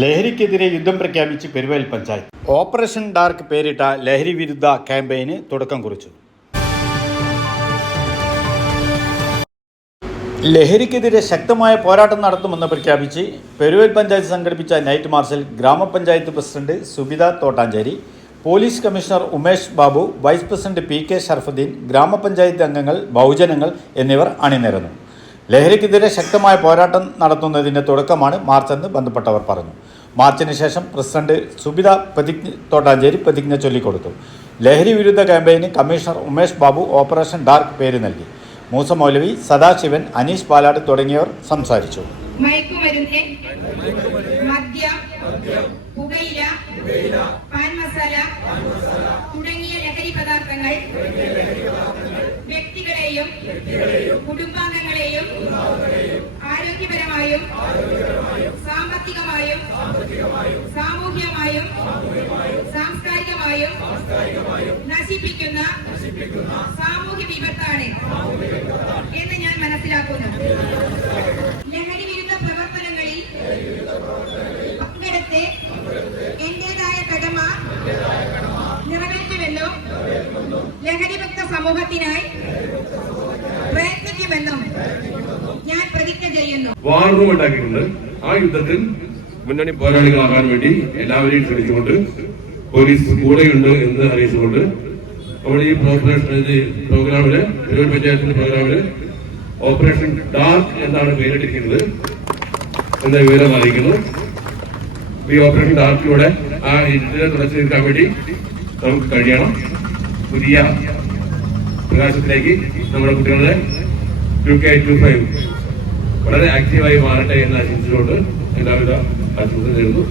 ലഹരിക്കെതിരെ യുദ്ധം പ്രഖ്യാപിച്ച് പെരുവയൽ പഞ്ചായത്ത്. ഓപ്പറേഷൻ ഡാർക്ക് പേരിട്ട ലഹരി വിരുദ്ധ ക്യാമ്പയിന് തുടക്കം കുറിച്ചു. ലഹരിക്കെതിരെ ശക്തമായ പോരാട്ടം നടത്തുമെന്ന് പ്രഖ്യാപിച്ച് പെരുവയൽ പഞ്ചായത്ത് സംഘടിപ്പിച്ച നൈറ്റ് മാർച്ചിൽ ഗ്രാമപഞ്ചായത്ത് president Subitha Thottancheri, police commissioner Umesh Babu, vice president PK Sharafuddin, ഗ്രാമപഞ്ചായത്ത് അംഗങ്ങൾ, ബഹുജനങ്ങൾ എന്നിവർ അണിനിരന്നു. ലഹരിക്കെതിരെ ശക്തമായ പോരാട്ടം നടത്തുന്നതിൻ്റെ തുടക്കമാണ് മാർച്ചെന്ന് ബന്ധപ്പെട്ടവർ പറഞ്ഞു. മാർച്ചിന് ശേഷം പ്രസിഡന്റ് സുബിത തോട്ടാഞ്ചേരി പ്രതിജ്ഞ ചൊല്ലിക്കൊടുത്തു. ലഹരി വിരുദ്ധ ക്യാമ്പയിന് commissioner Umesh Babu operation dark പേര് നൽകി. മൂസ മൗലവി, സദാശിവൻ, അനീഷ് പാലാട് തുടങ്ങിയവർ സംസാരിച്ചു. മയക്കുമരുന്ന്, മദ്യം, പുകയില, പാൻ മസാല തുടങ്ങിയ ലഹരി പദാർത്ഥങ്ങൾ വ്യക്തികളെയും കുടുംബാംഗങ്ങളെയും ആരോഗ്യപരമായും സാമ്പത്തികമായും സാമൂഹ്യമായും സാംസ്കാരികമായും നശിപ്പിക്കുന്ന സാമൂഹ്യ വിപത്താണ് എന്ന് ഞാൻ മനസ്സിലാക്കുന്നു. ലഹരി വിരുദ്ധ പ്രവർത്തനങ്ങളിൽ പങ്കെടുത്ത് എന്റേതായ കടമ നിറവേറ്റുമെന്നും ലഹരിമുക്ത സമൂഹത്തിനായി പ്രയത്നിക്കുമെന്നും ഞാൻ പ്രതിജ്ഞ ചെയ്യുന്നു. വാർ റൂം ഉണ്ടാക്കിയിട്ടുണ്ട്. ആ യുദ്ധത്തിൽ മുന്നണി പോരാളികളാകാൻ വേണ്ടി എല്ലാവരെയും ക്ഷണിച്ചുകൊണ്ട് പോലീസ് കൂടെയുണ്ട് എന്ന് അറിയിച്ചുകൊണ്ട് നമ്മൾ ഈ പ്രോഗ്രാമില് പെരുവയൽ പഞ്ചായത്തിന്റെ പ്രോഗ്രാമില് ഓപ്പറേഷൻ ഡാർക്ക് എന്നാണ് പേരിട്ടിരിക്കുന്നത് എന്ന വിവരം അറിയിക്കുന്നു. ഈ ഓപ്പറേഷൻ ഡാർക്കിലൂടെ ആ ഇരുട്ടിനെ തുടച്ചു നിൽക്കാൻ വേണ്ടി നമുക്ക് കഴിയണം. പുതിയ പ്രകാശത്തിലേക്ക് നമ്മുടെ കുട്ടികളുടെ 2K25 വളരെ ആക്റ്റീവായി മാറട്ടെ എന്ന് ആശംസിച്ചുകൊണ്ട് എല്ലാവിധ ആശംസ നേരുന്നു.